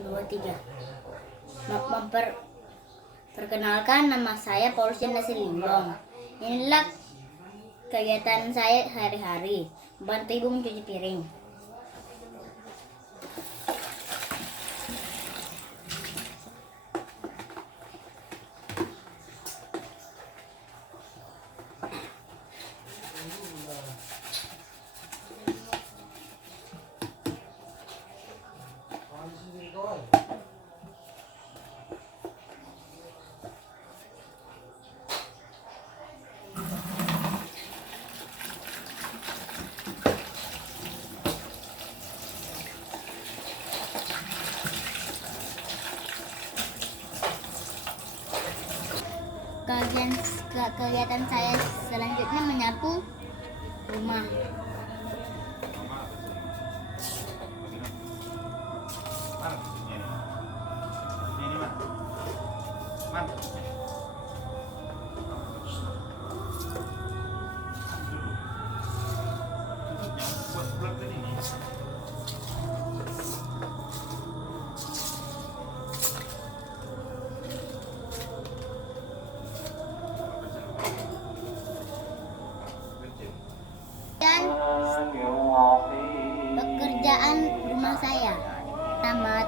2, 3. Perkenalkan, nama saya Paulus Nasi Limbong. Inilah kegiatan saya hari-hari, bantu ibu mencuci piring. Kegiatan saya selanjutnya menyapu rumah. Dan pekerjaan rumah saya tamat.